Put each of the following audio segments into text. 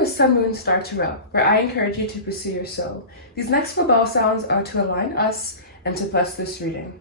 with Sun, Moon, Star, Tarot, where I encourage you to pursue your soul. These next 4 bell sounds are to align us and to bless this reading.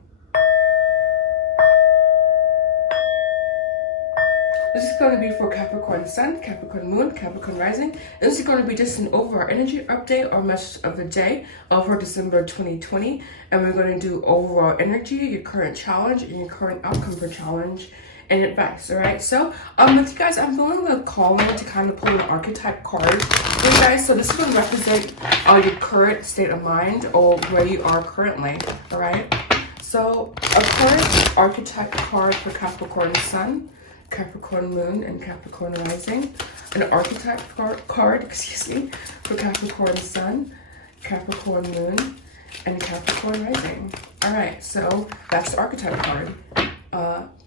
This is going to be for Capricorn Sun, Capricorn Moon, Capricorn Rising. This is going to be just an overall energy update or message of the day for December 2020. And we're going to do overall energy, your current challenge, and your current outcome for challenge and advice. Alright, so with you guys, I'm feeling the calling to kind of pull an archetype card for you guys. So this is going to represent your current state of mind or where you are currently. Alright, so a current archetype card for Capricorn Sun, Capricorn Moon, and Capricorn Rising. An archetype card, for Capricorn Sun, Capricorn Moon, and Capricorn Rising. Alright, so that's the archetype card.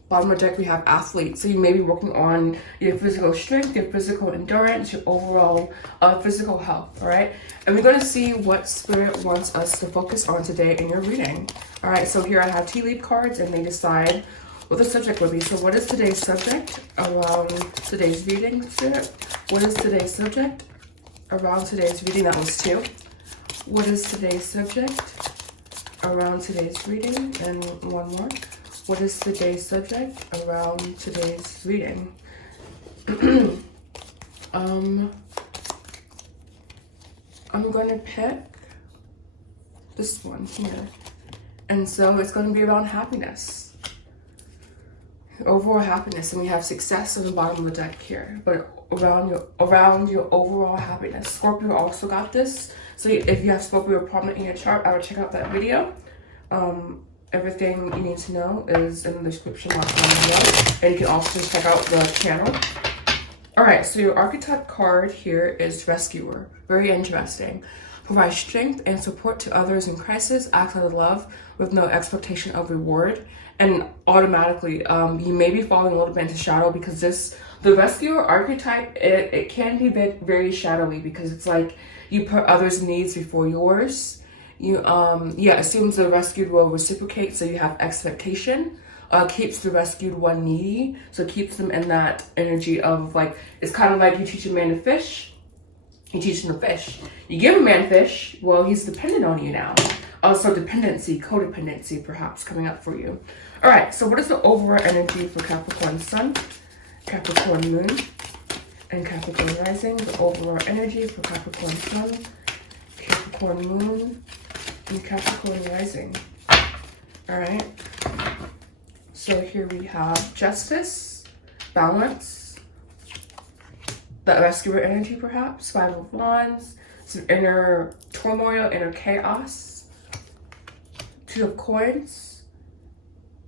Bottom of the deck, we have athlete. So you may be working on your physical strength, your physical endurance, your overall physical health, all right? And we're going to see what Spirit wants us to focus on today in your reading. All right, so here I have tea leaf cards, and they decide what the subject will be. So what is today's subject around today's reading, Spirit? What is today's subject around today's reading? That was 2. What is today's subject around today's reading? And 1 more. What is today's subject around today's reading? I'm going to pick this one here. And so it's going to be around happiness. Overall happiness. And we have success on the bottom of the deck here. But around your overall happiness. Scorpio also got this. So if you have Scorpio prominent in your chart, I would check out that video. Everything you need to know is in the description box down below. And you can also just check out the channel. Alright, so your archetype card here is Rescuer. Very interesting. Provide strength and support to others in crisis. Act out of love with no expectation of reward. And automatically, you may be falling a little bit into shadow because the Rescuer archetype, it can be very shadowy because it's like you put others' needs before yours. You assumes the rescued will reciprocate, so you have expectation. Keeps the rescued one needy, so keeps them in that energy of like, it's kind of like you teach a man to fish, you teach him to fish. You give a man fish, well, he's dependent on you now. Also dependency, codependency perhaps coming up for you. All right, so what is the overall energy for Capricorn Sun, Capricorn Moon, and Capricorn Rising? The overall energy for Capricorn Sun, Capricorn Moon, and Capricorn Rising. All right. So here we have justice, balance, the rescuer energy perhaps, 5 of Wands, some inner turmoil, inner chaos, 2 of Coins,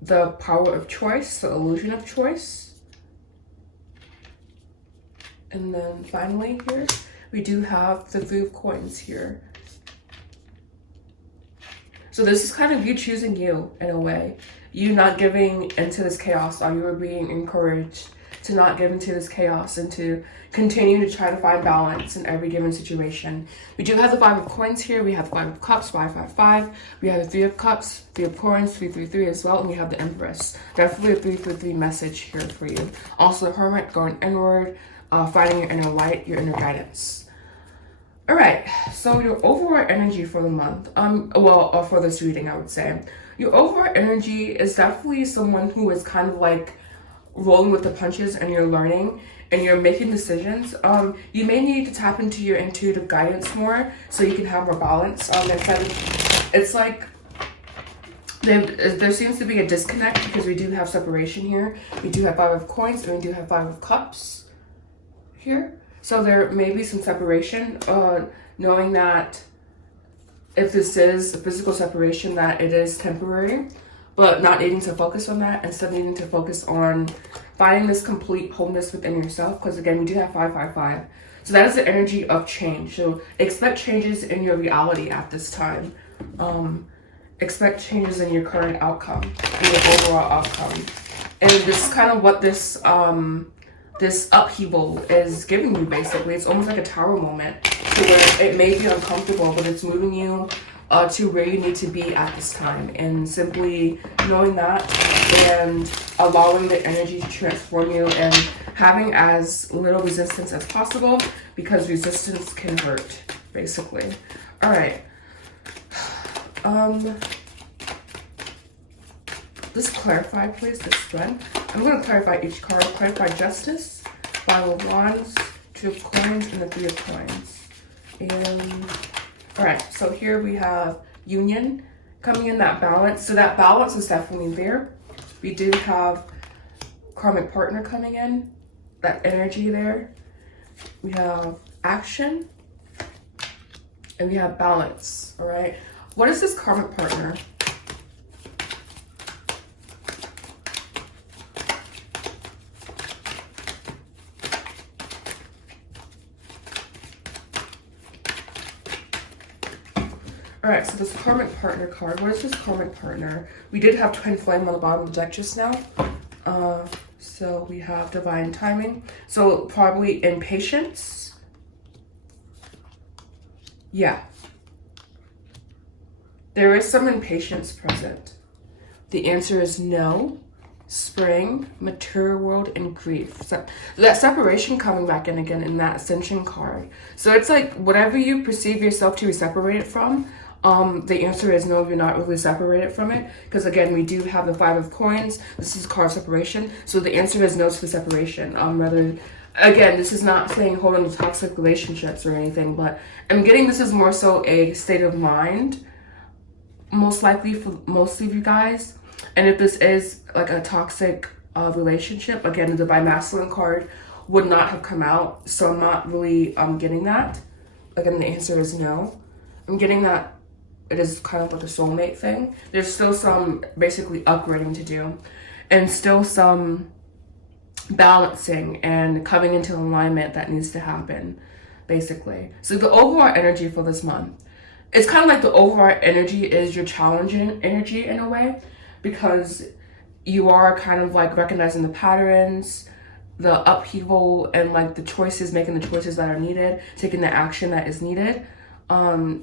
the power of choice, the illusion of choice. And then finally here, we do have the 3 of Coins here. So this is kind of you choosing you in a way. You not giving into this chaos, or you are being encouraged to not give into this chaos and to continue to try to find balance in every given situation. We do have the 5 of Coins here. We have the 5 of Cups, 555. We have the 3 of Cups, 3 of Coins, 333 as well. And we have the Empress. Definitely a 333 message here for you. Also the Hermit, going inward, finding your inner light, your inner guidance. All right, so your overall energy for the month, for this reading, I would say, your overall energy is definitely someone who is kind of like rolling with the punches, and you're learning and you're making decisions. You may need to tap into your intuitive guidance more so you can have more balance. It's like there seems to be a disconnect because we do have separation here. We do have 5 of Coins and we do have 5 of Cups here. So there may be some separation, knowing that if this is a physical separation, that it is temporary, but not needing to focus on that, instead needing to focus on finding this complete wholeness within yourself. Because again, we do have 555. So that is the energy of change. So expect changes in your reality at this time. Expect changes in your current outcome, in your overall outcome. And this is kind of what this upheaval is giving you basically. It's almost like a tower moment to where it may be uncomfortable, but it's moving you to where you need to be at this time. And simply knowing that and allowing the energy to transform you and having as little resistance as possible, because resistance can hurt, basically. All right. Let's clarify, please, this spread. I'm going to clarify each card. Clarify Justice, Five of Wands, Two of Coins, and the Three of Coins. And all right, so here we have Union coming in, that balance. So that balance is definitely there. We do have Karmic Partner coming in, that energy there. We have Action, and we have Balance. All right, what is this Karmic Partner? All right, so this Karmic Partner card, what is this Karmic Partner? We did have Twin Flame on the bottom of the deck just now. So we have Divine Timing. So probably Impatience. Yeah. There is some impatience present. The answer is no. Spring, Material World, and Grief. So that separation coming back in again in that Ascension card. So it's like whatever you perceive yourself to be separated from, the answer is no, you're not really separated from it. Because again, we do have the Five of Coins. This is card separation. So the answer is no to the separation. Rather, again, this is not saying hold on to toxic relationships or anything, but I'm getting this is more so a state of mind, most likely for most of you guys. And if this is like a toxic relationship, again, the Bi-Masculine card would not have come out. So I'm not really getting that. Again, the answer is no. I'm getting that it is kind of like a soulmate thing. There's still some basically upgrading to do, and still some balancing and coming into alignment that needs to happen, basically. So the overall energy for this month, it's kind of like the overall energy is your challenging energy in a way, because you are kind of like recognizing the patterns, the upheaval, and like the choices, making the choices that are needed, taking the action that is needed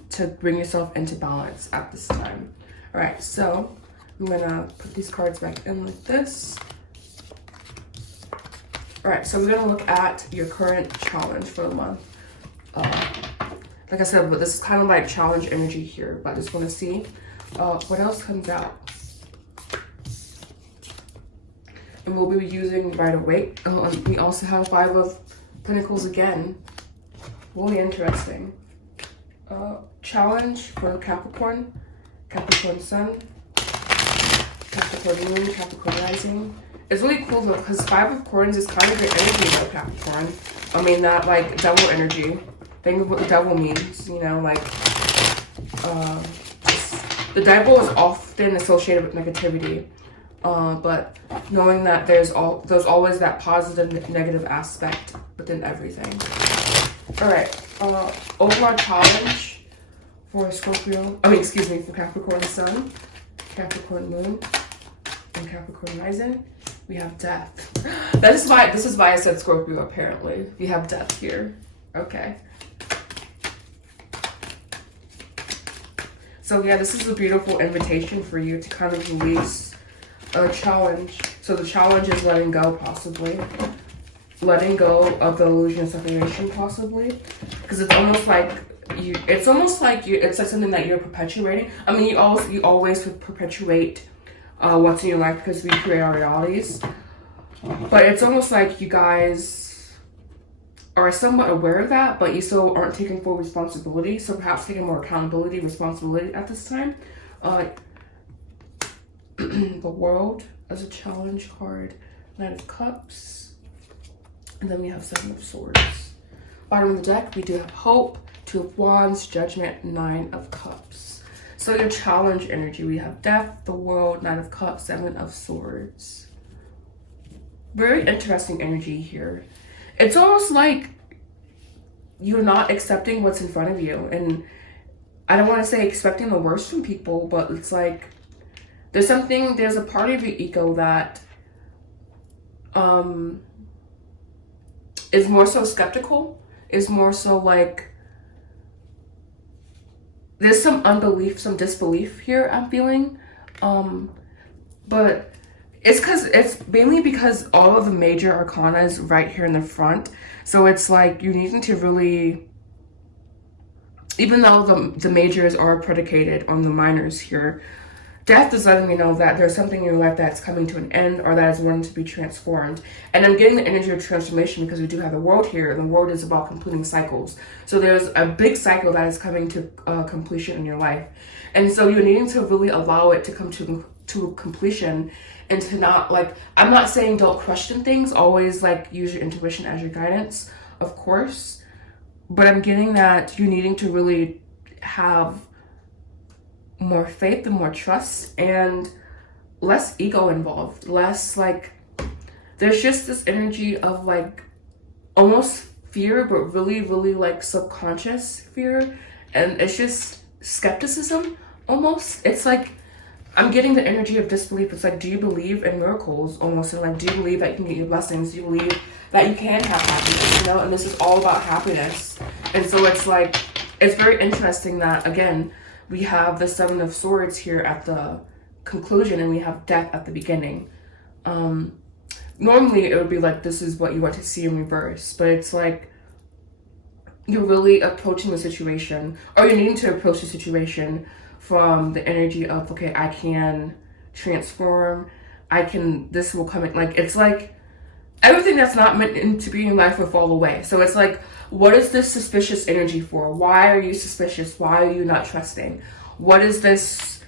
to bring yourself into balance at this time. All right, so I'm gonna put these cards back in like this. All right, so we're gonna look at your current challenge for the month. Like I said, but this is kind of like challenge energy here, but I just want to see what else comes out. And we'll be using right away. We also have Five of Pentacles again. Really interesting. Challenge for Capricorn, Capricorn Sun, Capricorn Moon, Capricorn Rising. It's really cool though, because Five of Coins is kind of the energy of Capricorn. I mean, that like devil energy. Think of what the devil means, you know, like the devil is often associated with negativity. But knowing that there's always that positive and negative aspect within everything. All right, overall challenge for Scorpio, for Capricorn Sun, Capricorn Moon, and Capricorn Rising, we have death. This is why I said Scorpio, apparently. We have death here. Okay. So yeah, this is a beautiful invitation for you to kind of release a challenge. So the challenge is letting go, possibly. Letting go of the illusion of separation, possibly. Because it's almost like it's like something that you're perpetuating. I mean, you always perpetuate what's in your life because we create our realities. But it's almost like you guys are somewhat aware of that, but you still aren't taking full responsibility. So perhaps taking more accountability, responsibility at this time. The World as a challenge card, Knight of Cups, and then we have Seven of Swords. Bottom of the deck, we do have Hope, Two of Wands, Judgment, Nine of Cups. So your challenge energy, we have Death, the World, Nine of Cups, Seven of Swords. Very interesting energy here. It's almost like you're not accepting what's in front of you. And I don't want to say expecting the worst from people, but it's like there's a part of your ego that is more so skeptical, is more so like there's some unbelief, some disbelief here I'm feeling. But it's mainly because all of the major arcana is right here in the front. So it's like you needing to really, even though the majors are predicated on the minors here, death is letting me know that there's something in your life that's coming to an end or that is wanting to be transformed. And I'm getting the energy of transformation because we do have the world here, and the world is about completing cycles. So there's a big cycle that is coming to completion in your life. And so you're needing to really allow it to come to completion, and to not, like, I'm not saying don't question things, always like use your intuition as your guidance, of course. But I'm getting that you're needing to really have more faith and more trust and less ego involved, less like, there's just this energy of like almost fear, but really, really like subconscious fear. And it's just skepticism almost. It's like, I'm getting the energy of disbelief. It's like, do you believe in miracles almost? And like, do you believe that you can get your blessings? Do you believe that you can have happiness, you know? And this is all about happiness. And so it's like, it's very interesting that, again, we have the Seven of Swords here at the conclusion, and we have death at the beginning. Normally it would be like, this is what you want to see in reverse, but it's like, you're really approaching the situation, or you're needing to approach the situation from the energy of, okay, I can transform, this will come in, like, it's like, everything that's not meant to be in life will fall away. So it's like, what is this suspicious energy for? Why are you suspicious? Why are you not trusting? What is this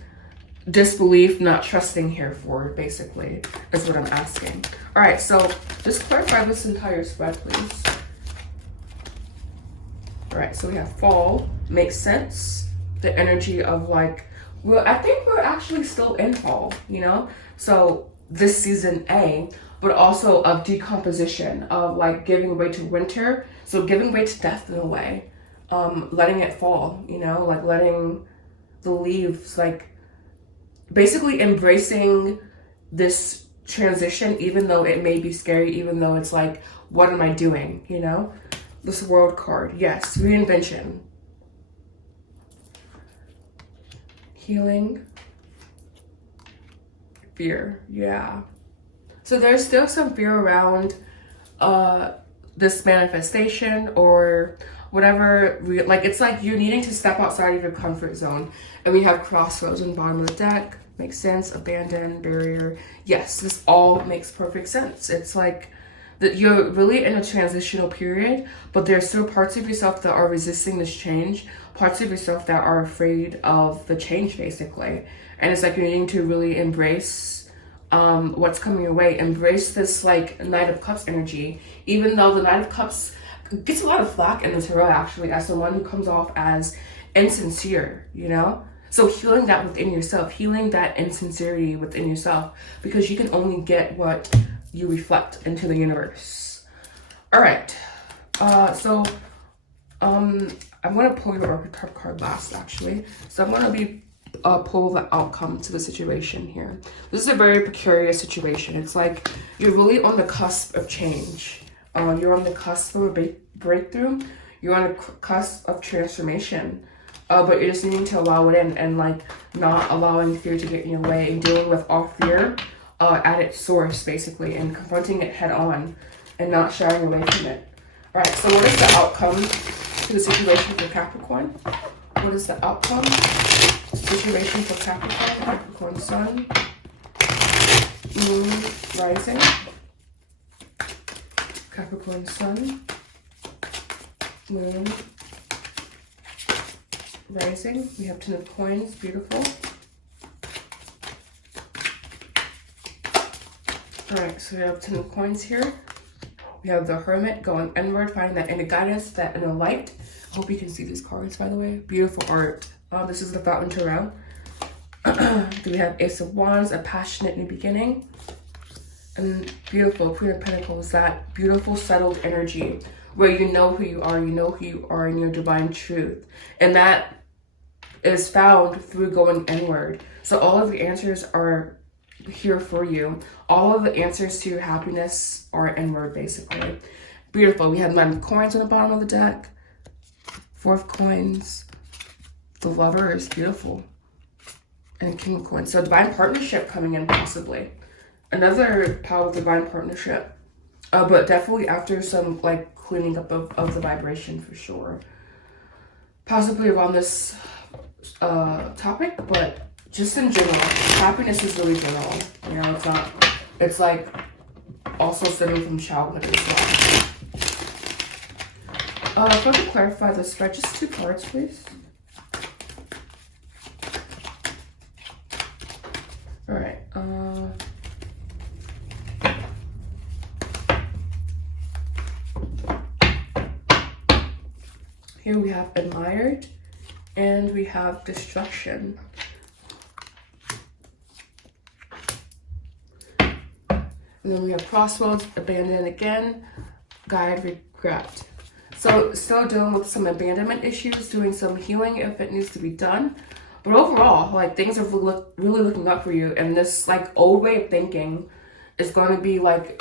disbelief, not trusting here for, basically, is what I'm asking. All right, so just clarify this entire spread, please. All right, so we have fall, makes sense. The energy of like, well, I think we're actually still in fall, you know? So this season A, but also of decomposition, of like giving way to winter. So giving way to death in a way, letting it fall, you know, like letting the leaves, like basically embracing this transition, even though it may be scary, even though it's like, what am I doing, you know? This world card, yes, reinvention. Healing, fear, yeah. So there's still some fear around this manifestation or whatever. Like, it's like you're needing to step outside of your comfort zone. And we have crossroads on the bottom of the deck. Makes sense. Abandon, barrier. Yes, this all makes perfect sense. It's like that you're really in a transitional period, but there's still parts of yourself that are resisting this change, parts of yourself that are afraid of the change, basically. And it's like you're needing to really embrace what's coming your way. Embrace this like Knight of Cups energy, even though the Knight of Cups gets a lot of flack in the tarot, actually, as the one who comes off as insincere, you know? So healing that within yourself, healing that insincerity within yourself, because you can only get what you reflect into the universe. All right, so I'm gonna pull your Oracle card last, actually. So I'm gonna be pull the outcome to the situation here. This is a very precarious situation. It's like you're really on the cusp of change. You're on the cusp of a breakthrough. You're on the cusp of transformation. But you're just needing to allow it in, and like not allowing fear to get in your way, and dealing with all fear at its source, basically, and confronting it head on and not shying away from it. All right, so what is the outcome to the situation for Capricorn? What is the outcome? Situation for Capricorn, Capricorn Sun, Moon, Rising, Capricorn Sun, Moon, Rising. We have Ten of Coins, beautiful. Alright, so we have Ten of Coins here. We have the Hermit going inward, finding that inner guidance, that inner light. I hope you can see these cards, by the way. Beautiful art. This is the Fountain Tarot. Do we have Ace of Wands, a passionate new beginning. And beautiful Queen of Pentacles, that beautiful settled energy where you know who you are in your divine truth. And that is found through going inward. So all of the answers are here for you. All of the answers to your happiness are inward, basically. Beautiful. We have 9 of Coins on the bottom of the deck. 4 of Coins. The Lover is beautiful. And King of Coins. So divine partnership coming in possibly. Another powerful divine partnership. But definitely after some like cleaning up of the vibration for sure. Possibly around this topic, but just in general, happiness is really general. You know, it's like also stemming from childhood as well. If I could clarify this, just 2 cards, please. All right. Here we have admired, and we have destruction. And then we have crossroads, abandon again, guide, regret. So still dealing with some abandonment issues, doing some healing if it needs to be done. But overall, like things are really looking up for you, and this like old way of thinking is going to be like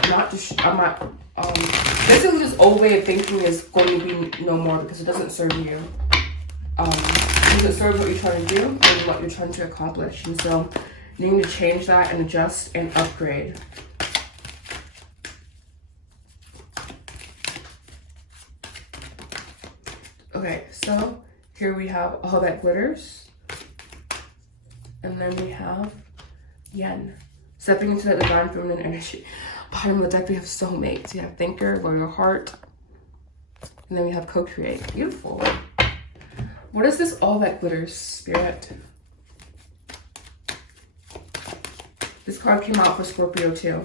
basically this old way of thinking is going to be no more because it doesn't serve you. It doesn't serve what you're trying to do and what you're trying to accomplish, and so you need to change that and adjust and upgrade. Okay, so here we have all that glitters. And then we have yen. Stepping into that divine feminine energy. Bottom of the deck, we have soulmates. We have thinker, loyal heart. And then we have co-create. Beautiful. What is this all that glitters, Spirit? This card came out for Scorpio too.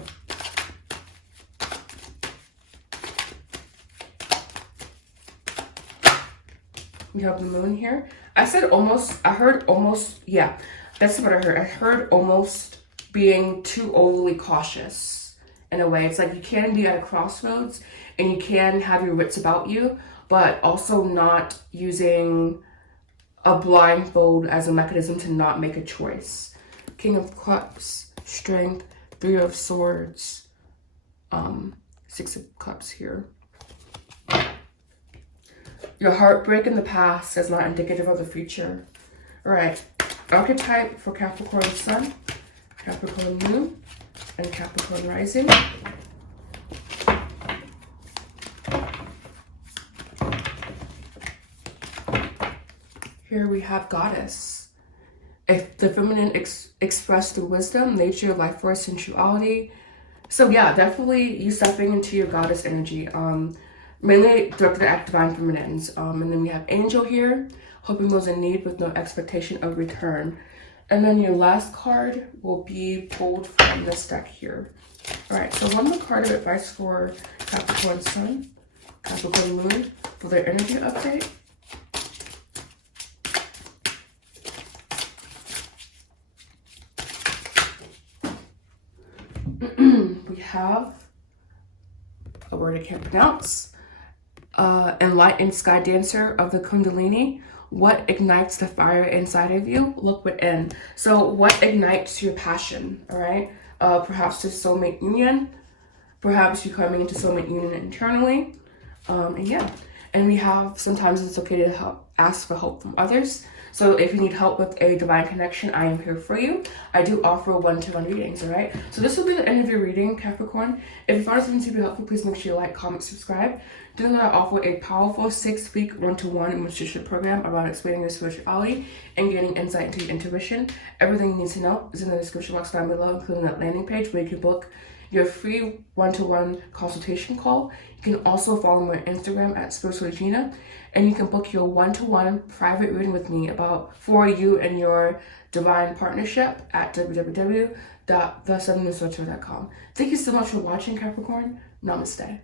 We have the moon here. I heard almost, yeah. That's what I heard. I heard almost being too overly cautious in a way. It's like you can be at a crossroads and you can have your wits about you, but also not using a blindfold as a mechanism to not make a choice. King of Cups, Strength, 3 of Swords, 6 of Cups here. Your heartbreak in the past is not indicative of the future. All right. Archetype for Capricorn Sun, Capricorn Moon, and Capricorn Rising. Here we have Goddess. If the feminine expressed through wisdom, nature, life force, sensuality. So yeah, definitely you stepping into your goddess energy. Mainly directed at divine feminines. And then we have Angel here, helping those in need with no expectation of return. And then your last card will be pulled from this deck here. All right, so one more card of advice for Capricorn Sun, Capricorn Moon for their energy update. We have a word I can't pronounce. Enlightened sky dancer of the Kundalini. What ignites the fire inside of you? Look within. So what ignites your passion? All right. Perhaps this soulmate union. Perhaps you coming into soulmate union internally. And yeah. And we have, sometimes it's okay to ask for help from others. So if you need help with a divine connection, I am here for you. I do offer one-to-one readings, all right? So this will be the end of your reading, Capricorn. If you found something to be helpful, please make sure you like, comment, subscribe. Do know that I offer a powerful 6-week one-to-one mentorship program around expanding your spirituality and gaining insight into your intuition. Everything you need to know is in the description box down below, including that landing page where you can book your free one-to-one consultation call. You can also follow me on Instagram at spirituallygina, and you can book your one-to-one private reading with me for you and your divine partnership at www.thesouthernresearcher.com. Thank you so much for watching, Capricorn. Namaste.